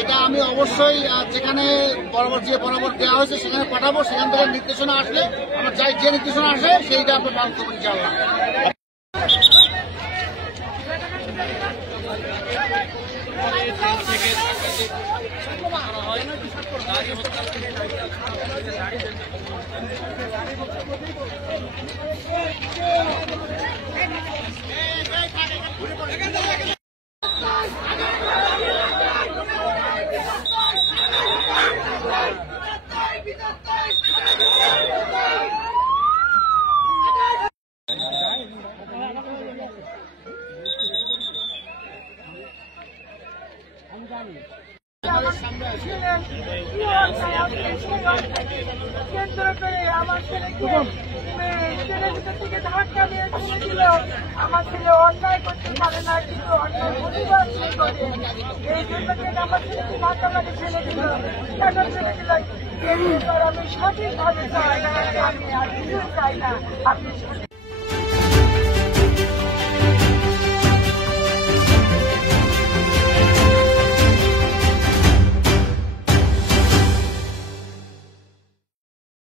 এটা আমি অবশ্যই যেখানে বরাবর দেওয়া হয়েছে সেখানে পাঠাবো। সেখান থেকে নির্দেশনা আসলে আমরা চাই যে নির্দেশনা আসে সেইটা আমরা পালন করবো ইনশাআল্লাহ। কেন্দ্র করে আমার ছেলেকে ছেলের ভিতর থেকে ধাক্কা দিয়ে তুলেছিল। আমার ছেলে অন্যায় করতে পারে না, কিন্তু অন্যায় প্রতিবাদ করে এই জন্য আমার ছেলেকে ধাক্কা মারি ফেলে দিল। কেন ফেলে দিল? আমি সঠিকভাবে চাই, আমি আর কিছু চাই না। আপনি